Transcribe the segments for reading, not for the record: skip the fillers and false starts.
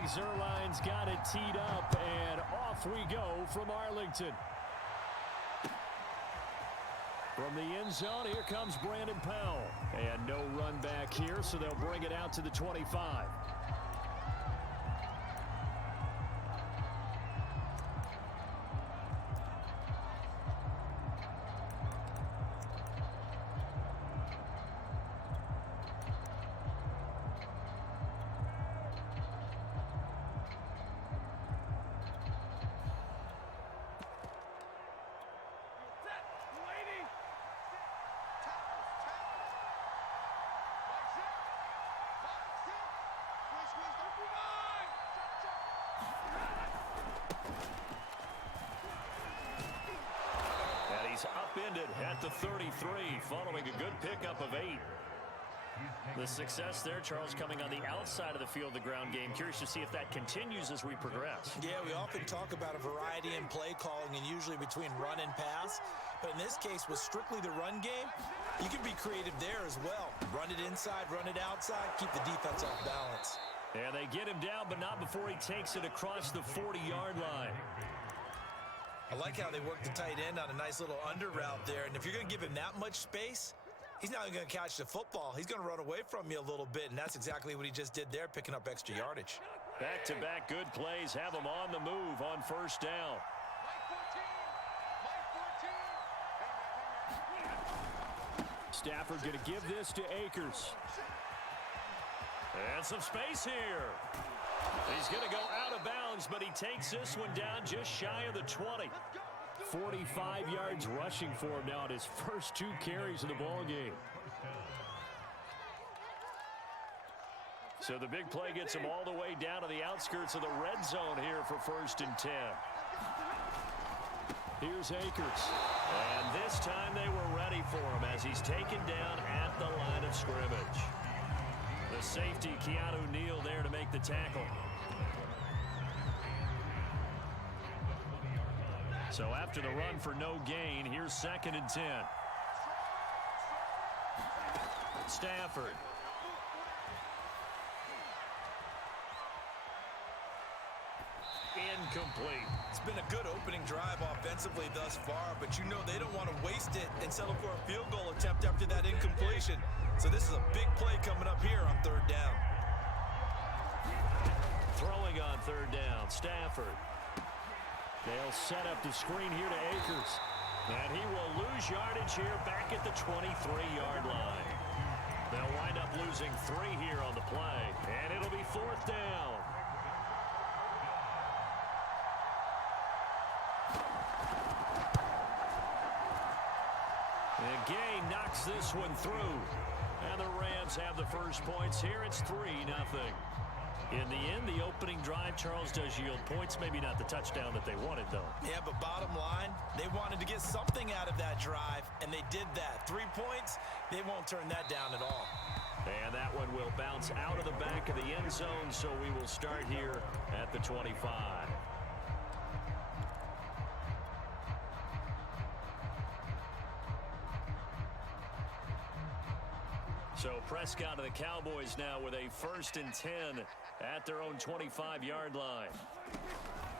Greg Zuerlein's got it teed up, and off we go from Arlington. From the end zone, here comes Brandon Powell. And no run back here, so they'll bring it out to the 25. Upended at the 33 following a good pickup of 8. The success there, Charles, coming on the outside of the field, the ground game. Curious to see if that continues as we progress. Yeah, we often talk about a variety in play calling and usually between run and pass. But in this case, with strictly the run game, you can be creative there as well. Run it inside, run it outside, keep the defense off balance. And they get him down, but not before he takes it across the 40-yard line. I like how they work the tight end on a nice little under route there. And if you're going to give him that much space, he's not going to catch the football. He's going to run away from you a little bit, and that's exactly what he just did there, picking up extra yardage. Back-to-back good plays have him on the move on first down. Stafford going to give this to Akers. And some space here. He's going to go out of bounds, but he takes this one down just shy of the 20. 45 yards rushing for him now at his first 2 carries of the ball game. So the big play gets him all the way down to the outskirts of the red zone here for 1st and 10. Here's Akers. And this time they were ready for him as he's taken down at the line of scrimmage. The safety, Keanu Neal, there to make the tackle. So after the run for no gain, here's 2nd and 10. Stafford. Incomplete. It's been a good opening drive offensively thus far, but you know they don't want to waste it and settle for a field goal attempt after that incompletion. So this is a big play coming up here on 3rd down. Throwing on 3rd down, Stafford. They'll set up the screen here to Akers. And he will lose yardage here back at the 23-yard line. They'll wind up losing 3 here on the play, and it'll be 4th down. And Gay knocks this one through. And the Rams have the first points here. It's 3-0. In the end, the opening drive, Charles, does yield points. Maybe not the touchdown that they wanted, though. Yeah, but bottom line, they wanted to get something out of that drive, and they did that. 3 points, they won't turn that down at all. And that one will bounce out of the back of the end zone, so we will start here at the 25. So Prescott of the Cowboys now with a 1st and 10 at their own 25-yard line.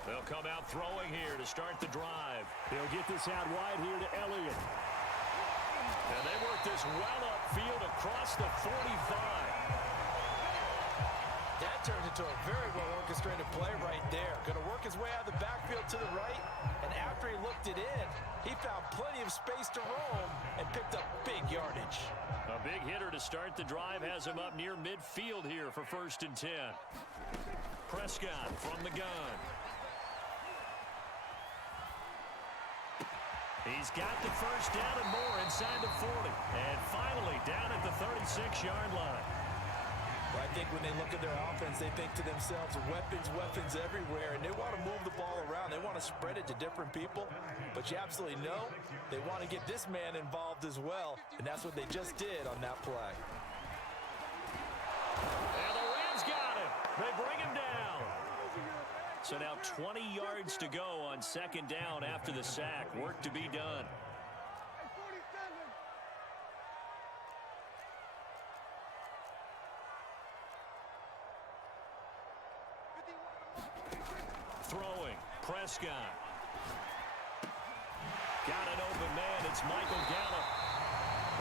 They'll come out throwing here to start the drive. He'll get this out wide here to Elliott. And they work this well upfield across the 45. That turned into a very well-orchestrated play right there. Going to work his way out of the backfield to the right, and after he looked it in, he found plenty of space to roam and picked up big yardage. A big hitter to start the drive has him up near midfield here for 1st and 10. Prescott from the gun. He's got the first down and more inside the 40. And finally down at the 36-yard line. Well, I think when they look at their offense, they think to themselves, weapons everywhere, and they want to move the ball around. They want to spread it to different people, but you absolutely know they want to get this man involved as well, and that's what they just did on that play. And the Rams got him. They bring him down. So now 20 yards to go on 2nd down after the sack. Work to be done. Prescott. Got an open man. It's Michael Gallup.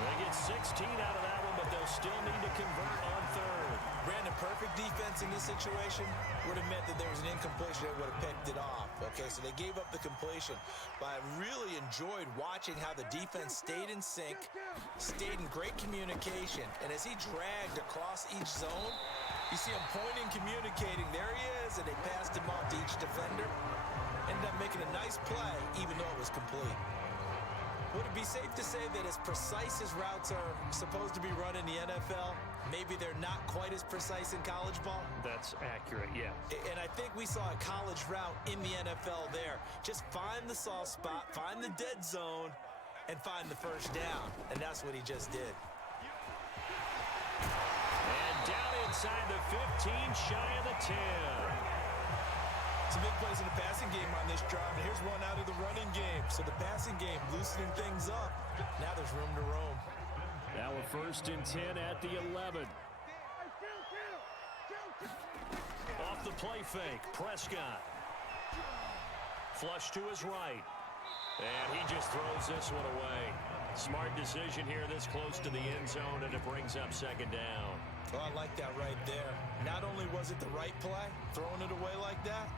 They get 16 out of that one, but they'll still need to convert on third. Brandon, perfect defense in this situation would have meant that there was an incompletion that would have picked it off. Okay, so they gave up the completion. But I really enjoyed watching how the defense stayed in sync, stayed in great communication. And as he dragged across each zone, you see him pointing, communicating. There he is, and they passed him off to each defender. Ended up making a nice play, even though it was complete. Would it be safe to say that as precise as routes are supposed to be run in the NFL, maybe they're not quite as precise in college ball? That's accurate, yeah. And I think we saw a college route in the NFL there. Just find the soft spot, find the dead zone, and find the first down. And that's what he just did. And down inside the 15, shy of the 10. Some big plays in the passing game on this drive, and here's one out of the running game. So the passing game loosening things up. Now there's room to roam. Now a 1st and 10 at the 11. Off the play fake, Prescott. Flush to his right. And he just throws this one away. Smart decision here this close to the end zone, and it brings up 2nd down. Well, I like that right there. Not only was it the right play, throwing it away like that,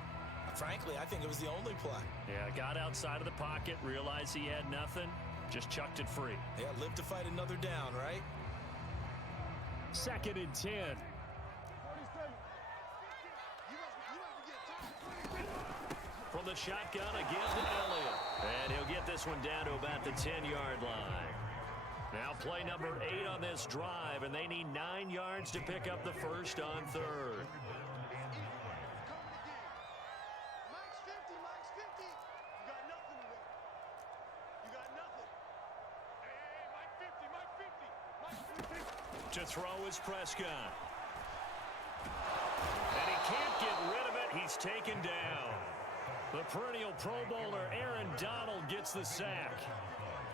frankly, I think it was the only play. Yeah, got outside of the pocket, realized he had nothing, just chucked it free. Yeah, live to fight another down, right? 2nd and 10. From the shotgun again to Elliott. And he'll get this one down to about the 10-yard line. Now play number 8 on this drive, and they need 9 yards to pick up the first on third. To throw is Prescott. And he can't get rid of it. He's taken down. The perennial Pro Bowler Aaron Donald gets the sack.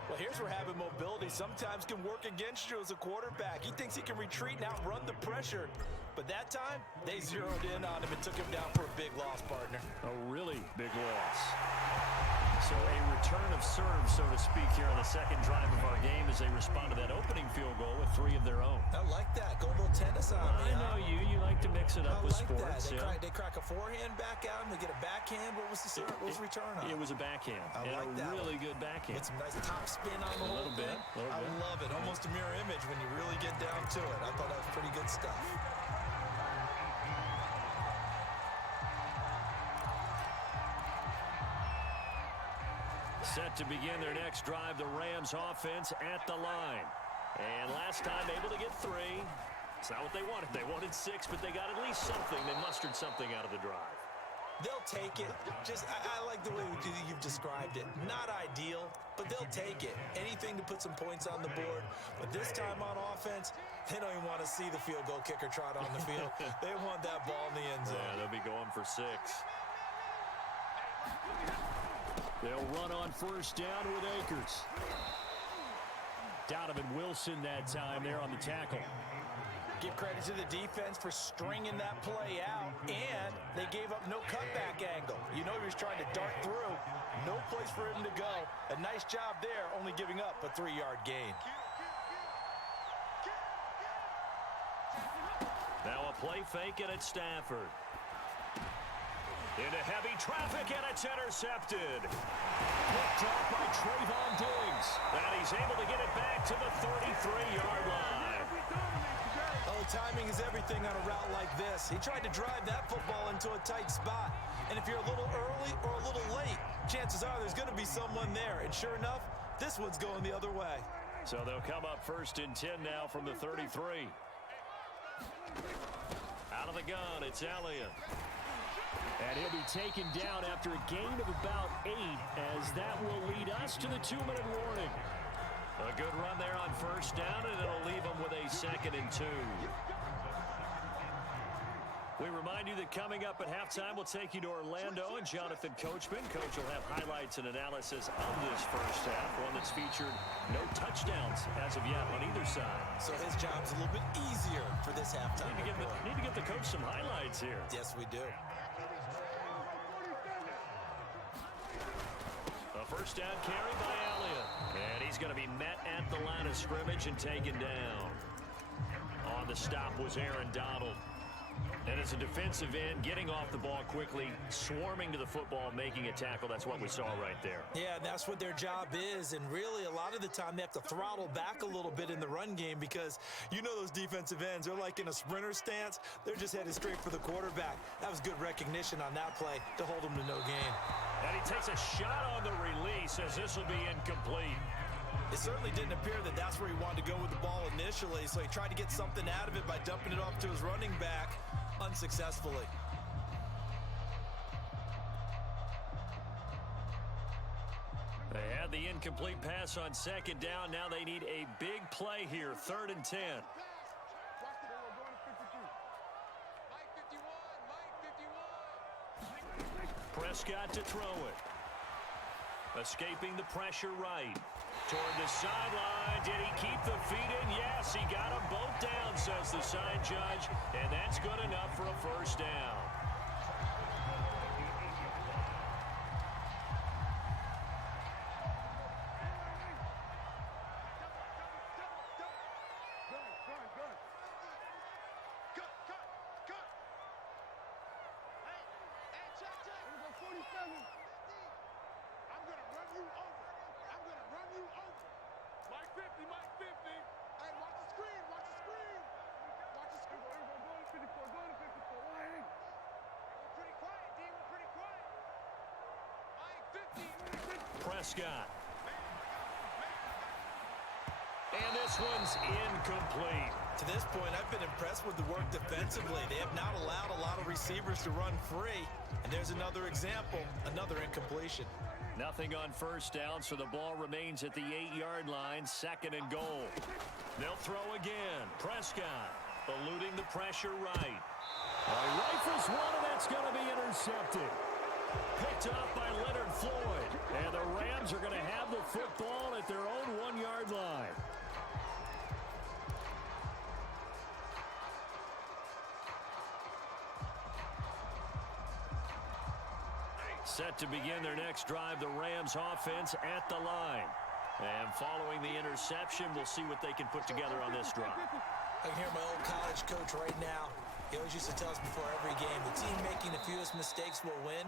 Well, here's where having mobility sometimes can work against you as a quarterback. He thinks he can retreat and outrun the pressure. But that time, they zeroed in on him and took him down for a big loss, partner. A really big loss. So a return of serve, so to speak, here on the 2nd drive of our game as they respond to that opening field goal with 3 of their own. I like that. Go a little tennis on me. I know you. You like to mix it up with sports. They crack a forehand back out and they get a backhand. What was the serve? What was the return on? It was a backhand. I like that. Really good backhand. With some nice top spin on the whole thing. I love it. Almost a mirror image when you really get down to it. I thought that was pretty good stuff. Set to begin their next drive, the Rams offense at the line. And last time able to get 3. It's not what they wanted. They wanted 6, but they got at least something. They mustered something out of the drive. They'll take it. I like the way you've described it. Not ideal, but they'll take it. Anything to put some points on the board. But this time on offense, they don't even want to see the field goal kicker trot on the field. They want that ball in the end zone. Yeah, they'll be going for 6. They'll run on 1st down with Akers. Donovan Wilson that time there on the tackle. Give credit to the defense for stringing that play out, and they gave up no cutback angle. You know he was trying to dart through. No place for him to go. A nice job there, only giving up a 3-yard gain. Now a play fake, and it's Stafford. Into heavy traffic, and it's intercepted. Picked up by Trayvon Diggs. And he's able to get it back to the 33-yard line. Oh, timing is everything on a route like this. He tried to drive that football into a tight spot. And if you're a little early or a little late, chances are there's going to be someone there. And sure enough, this one's going the other way. So they'll come up 1st and 10 now from the 33. Out of the gun, it's Elliott. And he'll be taken down after a gain of about 8, as that will lead us to the 2-minute warning. A good run there on 1st down, and it'll leave them with a 2nd and 2. We remind you that coming up at halftime, we'll take you to Orlando and Jonathan Coachman. Coach will have highlights and analysis of this first half, one that's featured no touchdowns as of yet on either side. So his job's a little bit easier for this halftime. Need to get the coach some highlights here. Yes, we do. first down carry by Elliott. And he's going to be met at the line of scrimmage and taken down. On the stop was Aaron Donald. And as a defensive end, getting off the ball quickly, swarming to the football, making a tackle. That's what we saw right there. Yeah, and that's what their job is. And really, a lot of the time, they have to throttle back a little bit in the run game because you know those defensive ends, they're like in a sprinter stance. They're just headed straight for the quarterback. That was good recognition on that play to hold them to no gain. And he takes a shot on the release as this will be incomplete. It certainly didn't appear that that's where he wanted to go with the ball initially, so he tried to get something out of it by dumping it off to his running back unsuccessfully. They had the incomplete pass on second down. Now they need a big play here, 3rd and 10. Prescott to throw it. Escaping the pressure right. Toward the sideline. Did he keep the feet in? Yes, he got them both down, says the side judge. And that's good enough for a first down. Prescott. And this one's incomplete. To this point, I've been impressed with the work defensively. They have not allowed a lot of receivers to run free. And there's another example, another incompletion. Nothing on first down, so the ball remains at the 8-yard line, 2nd and goal. They'll throw again. Prescott eluding the pressure right. Rifles one, and that's going to be intercepted. Picked up by Leonard Floyd. And the Rams are going to have the football at their own 1-yard line. Set to begin their next drive, the Rams offense at the line. And following the interception, we'll see what they can put together on this drive. I can hear my old college coach right now. He always used to tell us before every game, the team making the fewest mistakes will win.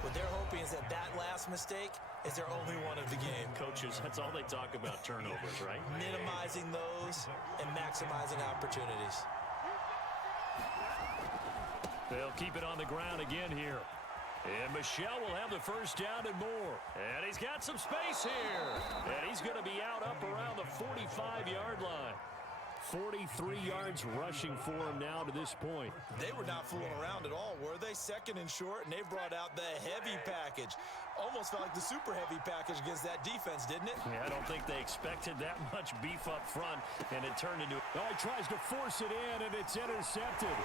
What they're hoping is that last mistake is their only one of the game. Coaches, that's all they talk about, turnovers, right? Minimizing those and maximizing opportunities. They'll keep it on the ground again here. And Michel will have the first down and more. And he's got some space here. And he's going to be out up around the 45-yard line. 43 yards rushing for him now to this point. They were not fooling around at all, were they? 2nd and short, and they brought out the heavy package. Almost felt like the super heavy package against that defense, didn't it? Yeah, I don't think they expected that much beef up front, and it turned into... Oh, he tries to force it in, and it's intercepted.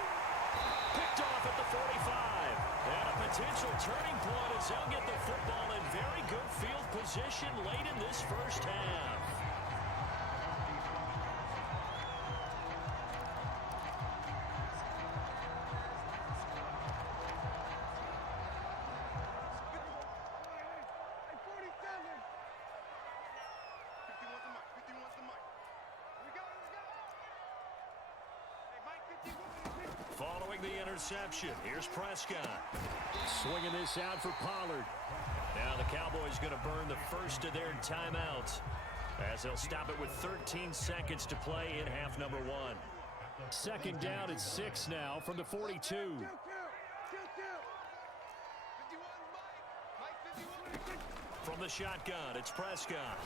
Picked off at the 45. And a potential turning point as they'll get the football in very good field position late in this first half. Following the interception, here's Prescott. Swinging this out for Pollard. Now the Cowboys going to burn the first of their timeouts as they'll stop it with 13 seconds to play in half number 1. 2nd down at 6 now from the 42. From the shotgun, it's Prescott.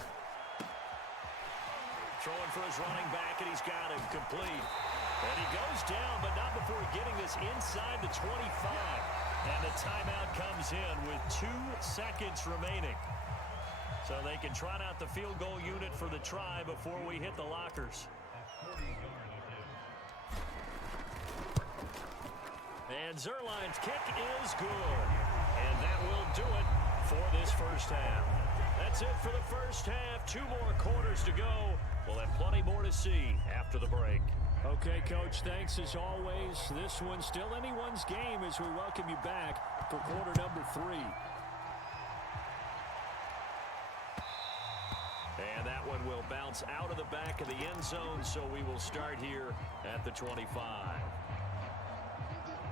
Throwing for his running back, and he's got him complete. And he goes down, but not before getting this inside the 25. And the timeout comes in with 2 seconds remaining. So they can trot out the field goal unit for the try before we hit the lockers. And Zerline's kick is good. And that will do it for this first half. That's it for the first half. 2 more quarters to go. We'll have plenty more to see after the break. Okay, Coach, thanks as always. This one's still anyone's game as we welcome you back for quarter number 3. And that one will bounce out of the back of the end zone, so we will start here at the 25.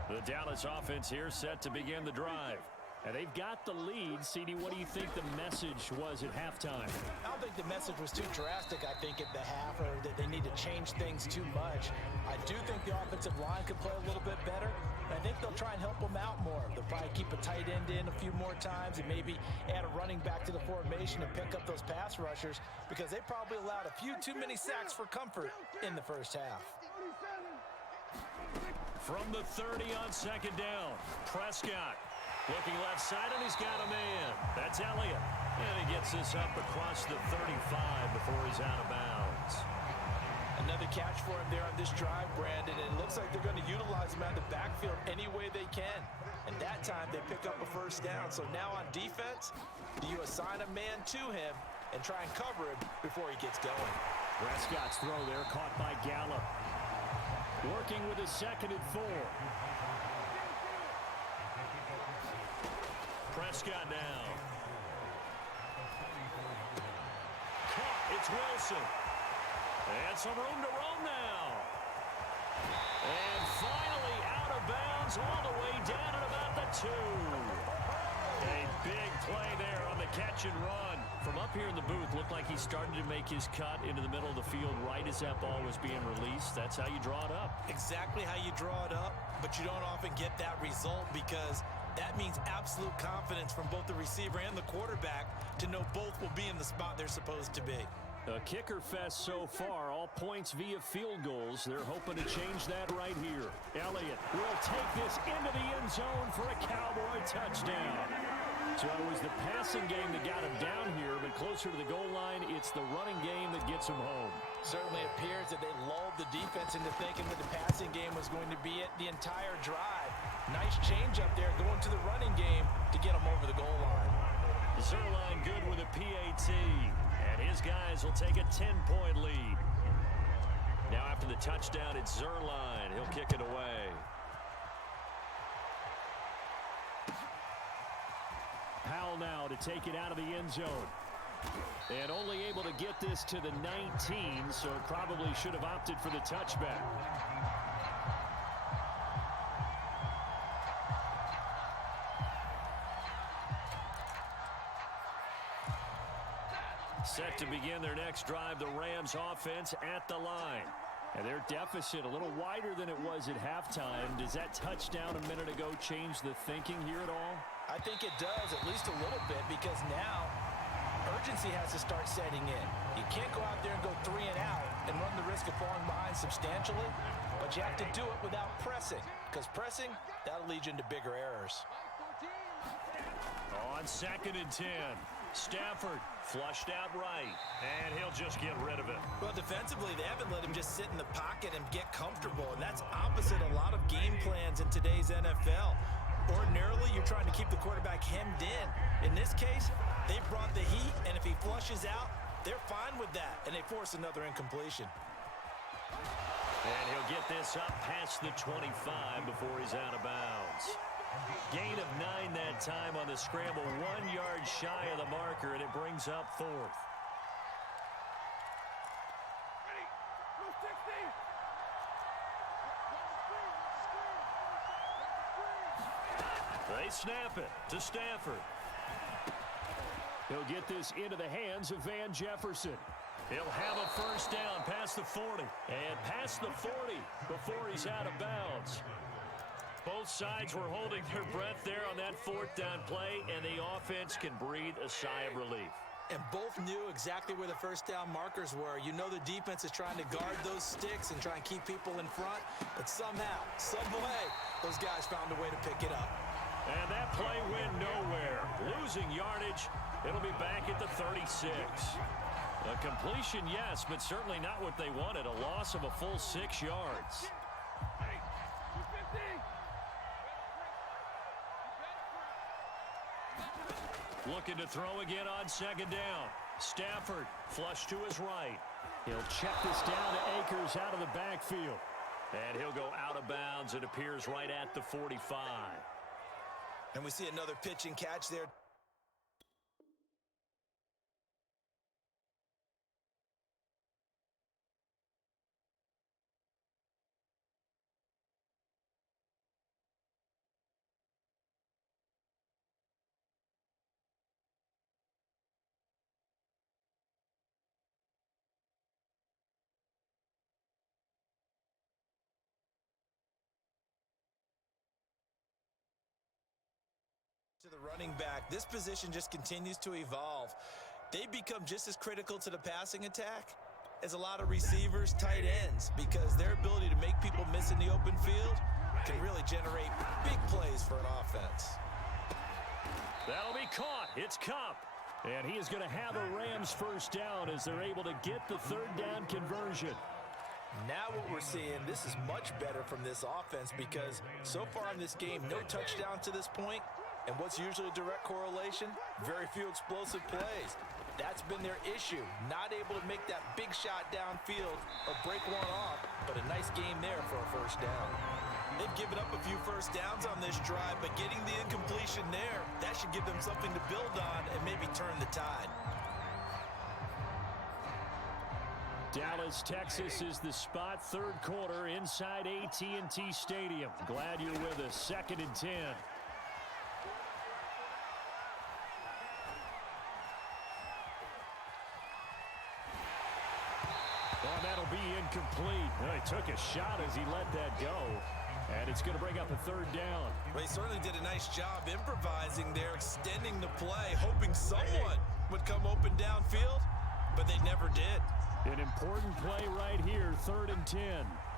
The Dallas offense here set to begin the drive. And they've got the lead. CD, what do you think the message was at halftime? I don't think the message was too drastic, I think, at the half, or that they need to change things too much. I do think the offensive line could play a little bit better. I think they'll try and help them out more. They'll probably keep a tight end in a few more times and maybe add a running back to the formation and pick up those pass rushers, because they probably allowed a few too many sacks for comfort in the first half. From the 30 on second down, Prescott looking left side, and he's got a man. That's Elliott. And he gets this up across the 35 before he's out of bounds. Another catch for him there on this drive, Brandon. And it looks like they're going to utilize him out of the backfield any way they can. And that time they pick up a first down. So now on defense, do you assign a man to him and try and cover him before he gets going? Prescott's throw there caught by Gallup. Working with a 2nd and 4. Prescott now. Caught. It's Wilson. And some room to roam now. And finally out of bounds all the way down at about the 2. A big play there on the catch and run. From up here in the booth, looked like he started to make his cut into the middle of the field right as that ball was being released. That's how you draw it up. Exactly how you draw it up, but you don't often get that result, because that means absolute confidence from both the receiver and the quarterback to know both will be in the spot they're supposed to be. A kicker fest so far, all points via field goals. They're hoping to change that right here. Elliott will take this into the end zone for a Cowboy touchdown. So it was the passing game that got him down here, but closer to the goal line, it's the running game that gets him home. Certainly appears that they lulled the defense into thinking that the passing game was going to be it the entire drive. Nice change up there going to the running game to get him over the goal line. Zerline good with a PAT. And his guys will take a 10-point lead. Now after the touchdown, it's Zerline. He'll kick it away. Powell now to take it out of the end zone. And only able to get this to the 19, so probably should have opted for the touchback. Set to begin their next drive, the Rams offense at the line. And their deficit a little wider than it was at halftime. Does that touchdown a minute ago change the thinking here at all? I think it does, at least a little bit, because now urgency has to start setting in. You can't go out there and go 3 and out and run the risk of falling behind substantially, but you have to do it without pressing, because pressing, that'll lead you into bigger errors. On 2nd and 10. Stafford flushed out right, and he'll just get rid of it. Well, defensively, they haven't let him just sit in the pocket and get comfortable, and that's opposite a lot of game plans in today's NFL. Ordinarily, you're trying to keep the quarterback hemmed in. In this case, they brought the heat, and if he flushes out, they're fine with that, and they force another incompletion. And he'll get this up past the 25 before he's out of bounds. Gain of 9 that time on the scramble, 1 yard shy of the marker, and it brings up 4th. They snap it to Stafford. He'll get this into the hands of Van Jefferson. He'll have a first down past the 40. And past the 40 before he's out of bounds. Both sides were holding their breath there on that 4th down play, and the offense can breathe a sigh of relief. And both knew exactly where the first down markers were. You know the defense is trying to guard those sticks and try and keep people in front, but somehow, some way, those guys found a way to pick it up. And that play went nowhere. Losing yardage, it'll be back at the 36. A completion, yes, but certainly not what they wanted. A loss of a full 6 yards. Looking to throw again on 2nd down. Stafford flush to his right. He'll check this down to Akers out of the backfield. And he'll go out of bounds. It appears right at the 45. And we see another pitch and catch there. the running back. This position just continues to evolve. They become just as critical to the passing attack as a lot of receivers, tight ends, because their ability to make people miss in the open field can really generate big plays for an offense. That'll be caught. It's Cup. And he is going to have a Rams first down as they're able to get the third down conversion. Now what we're seeing, this is much better from this offense because so far in this game, no touchdowns to this point. And what's usually a direct correlation? Very few explosive plays. That's been their issue. Not able to make that big shot downfield or break one off, but a nice game there for a first down. They've given up a few first downs on this drive, but getting the incompletion there, that should give them something to build on and maybe turn the tide. Dallas, Texas is the spot, third quarter inside AT&T Stadium. Glad you're with us. 2nd and 10. Well, that'll be incomplete. Well, he took a shot as he let that go. And it's going to bring up a third down. Well, he certainly did a nice job improvising there, extending the play, hoping someone would come open downfield, but they never did. An important play right here, 3rd and 10.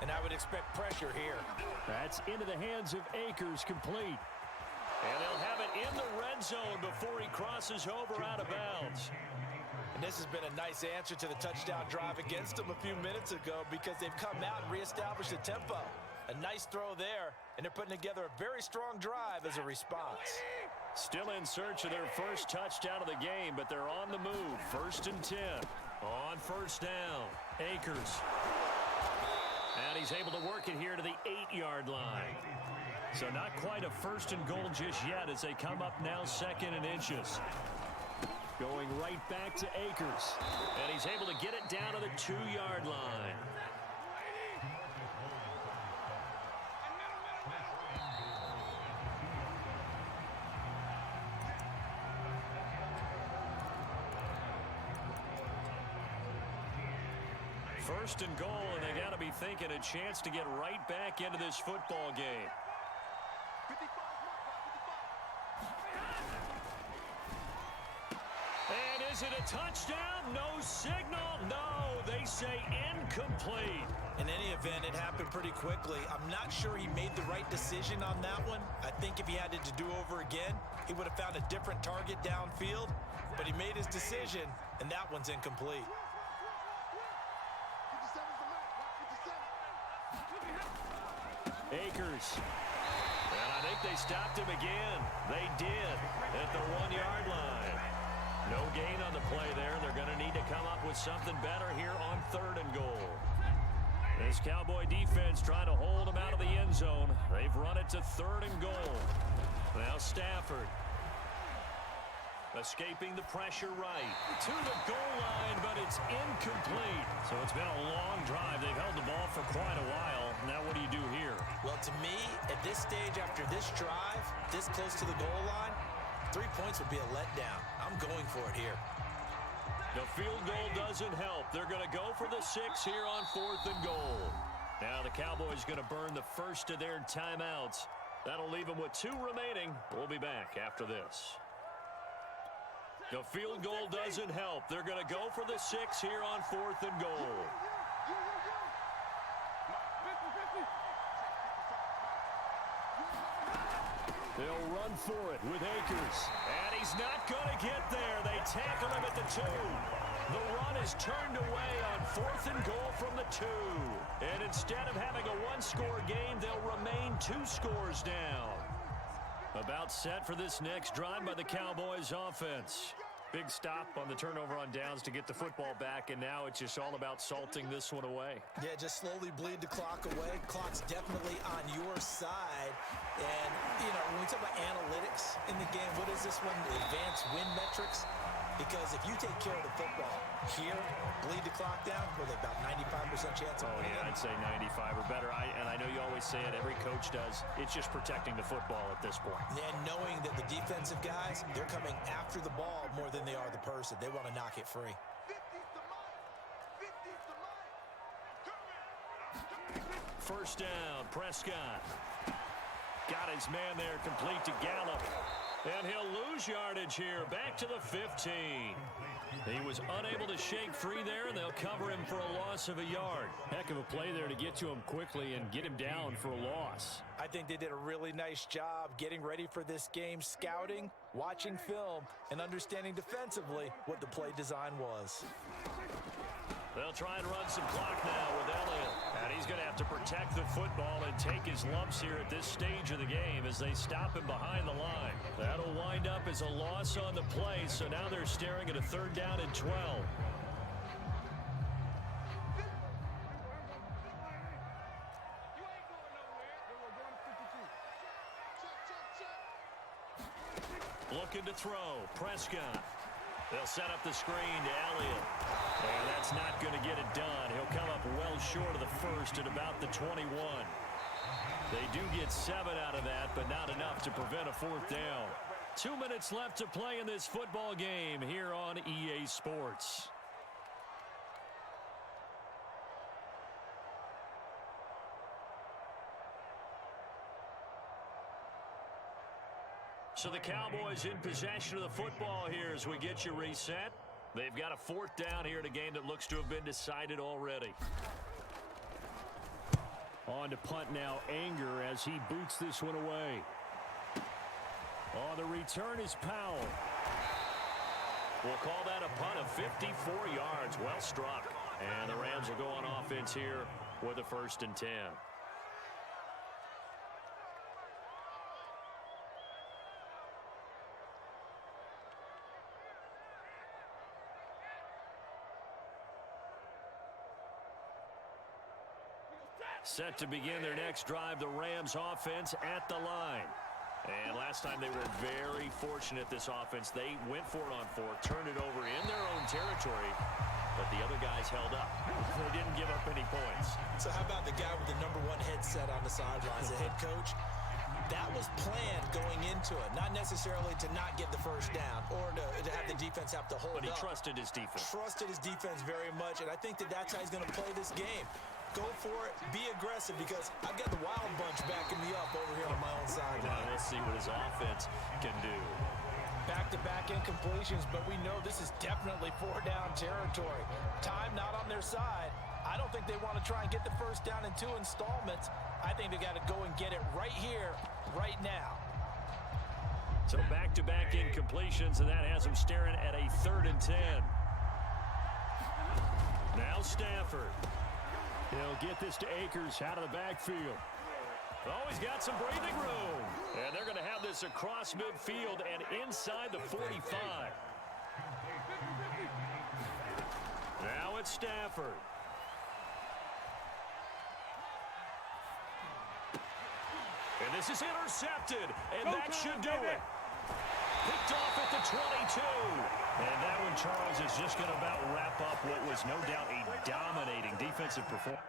And I would expect pressure here. That's into the hands of Akers, complete. And they'll have it in the red zone before he crosses over out of bounds. And this has been a nice answer to the touchdown drive against them a few minutes ago because they've come out and reestablished the tempo. A nice throw there, and they're putting together a very strong drive as a response. Still in search of their first touchdown of the game, but they're on the move. 1st and 10. On first down, Akers. And he's able to work it here to the 8-yard line. So not quite a 1st and goal just yet as they come up now 2nd and inches. Going right back to Akers. And he's able to get it down to the 2-yard line. First and goal, and they got to be thinking a chance to get right back into this football game. And is it a touchdown? No signal. No, they say incomplete. In any event, it happened pretty quickly. I'm not sure he made the right decision on that one. I think if he had it to do over again, he would have found a different target downfield. But he made his decision, and that one's incomplete. Akers. And I think they stopped him again. They did at the 1-yard line. No gain on the play there. They're going to need to come up with something better here on 3rd and goal. This Cowboy defense trying to hold them out of the end zone. They've run it to 3rd and goal. Now Stafford. Escaping the pressure right to the goal line, but it's incomplete. So it's been a long drive. They've held the ball for quite a while. Now what do you do here? Well, to me, at this stage after this drive, this close to the goal line, 3 points would be a letdown. I'm going for it here. The field goal doesn't help. They're going to go for the 6 here on 4th and goal. Now the Cowboys going to burn the first of their timeouts. That'll leave them with 2 remaining. We'll be back after this. The field goal doesn't help. They're going to go for the 6 here on 4th and goal. They'll run for it with Akers. And he's not going to get there. They tackle him at the 2. The run is turned away on 4th and goal from the 2. And instead of having a 1-score game, they'll remain 2 scores down. About set for this next drive by the Cowboys offense. Big stop on the turnover on downs to get the football back, and now it's just all about salting this one away. Yeah, just slowly bleed the clock away. Clock's definitely on your side. And, you know, when we talk about analytics in the game, what is this one? The advanced win metrics? Because if you take care of the football here, bleed the clock down, with about 95% chance of winning. Yeah, I'd say 95 or better. And I know you always say it, every coach does. It's just protecting the football at this point. And knowing that the defensive guys, they're coming after the ball more than they are the person. They want to knock it free. First down, Prescott. Got his man there, complete to Gallup. And he'll lose yardage here, back to the 15. He was unable to shake free there, and they'll cover him for a loss of a yard. Heck of a play there to get to him quickly and get him down for a loss. I think they did a really nice job getting ready for this game, scouting, watching film, and understanding defensively what the play design was. They'll try and run some clock now with Elliott. And he's going to have to protect the football and take his lumps here at this stage of the game as they stop him behind the line. That'll wind up as a loss on the play, so now they're staring at a 3rd down and 12. Looking to throw. Prescott. They'll set up the screen to Elliott. And that's not going to get it done. He'll come up well short of the first at about the 21. They do get 7 out of that, but not enough to prevent a 4th down. 2 minutes left to play in this football game here on EA Sports. So the Cowboys in possession of the football here as we get you reset. They've got a 4th down here in a game that looks to have been decided already. On to punt now, Anger as he boots this one away. On the return is Powell. We'll call that a punt of 54 yards. Well struck. And the Rams will go on offense here with a 1st and 10. Set to begin their next drive, the Rams offense at the line. And last time they were very fortunate, this offense. They went for it on 4, turned it over in their own territory, but the other guys held up. They didn't give up any points. So how about the guy with the #1 headset on the sidelines, the head coach? That was planned going into it, not necessarily to not get the 1st down or to have the defense have to hold up. But he trusted his defense. Trusted his defense very much, and I think that that's how he's going to play this game. Go for it, be aggressive, because I've got the wild bunch backing me up over here on my own sideline. Now let's see what his offense can do. Back-to-back incompletions, but we know this is definitely 4-down territory. Time not on their side. I don't think they want to try and get the 1st down in 2 installments. I think they got to go and get it right here, right now. So back-to-back incompletions, and that has them staring at a 3rd and 10. Now Stafford. He'll get this to Akers out of the backfield. Oh, he's got some breathing room. And they're going to have this across midfield and inside the 45. Now it's Stafford. And this is intercepted, and that should do it. Picked off at the 22. And that one, Charles, is just going to about wrap up what was no doubt a dominating defensive performance.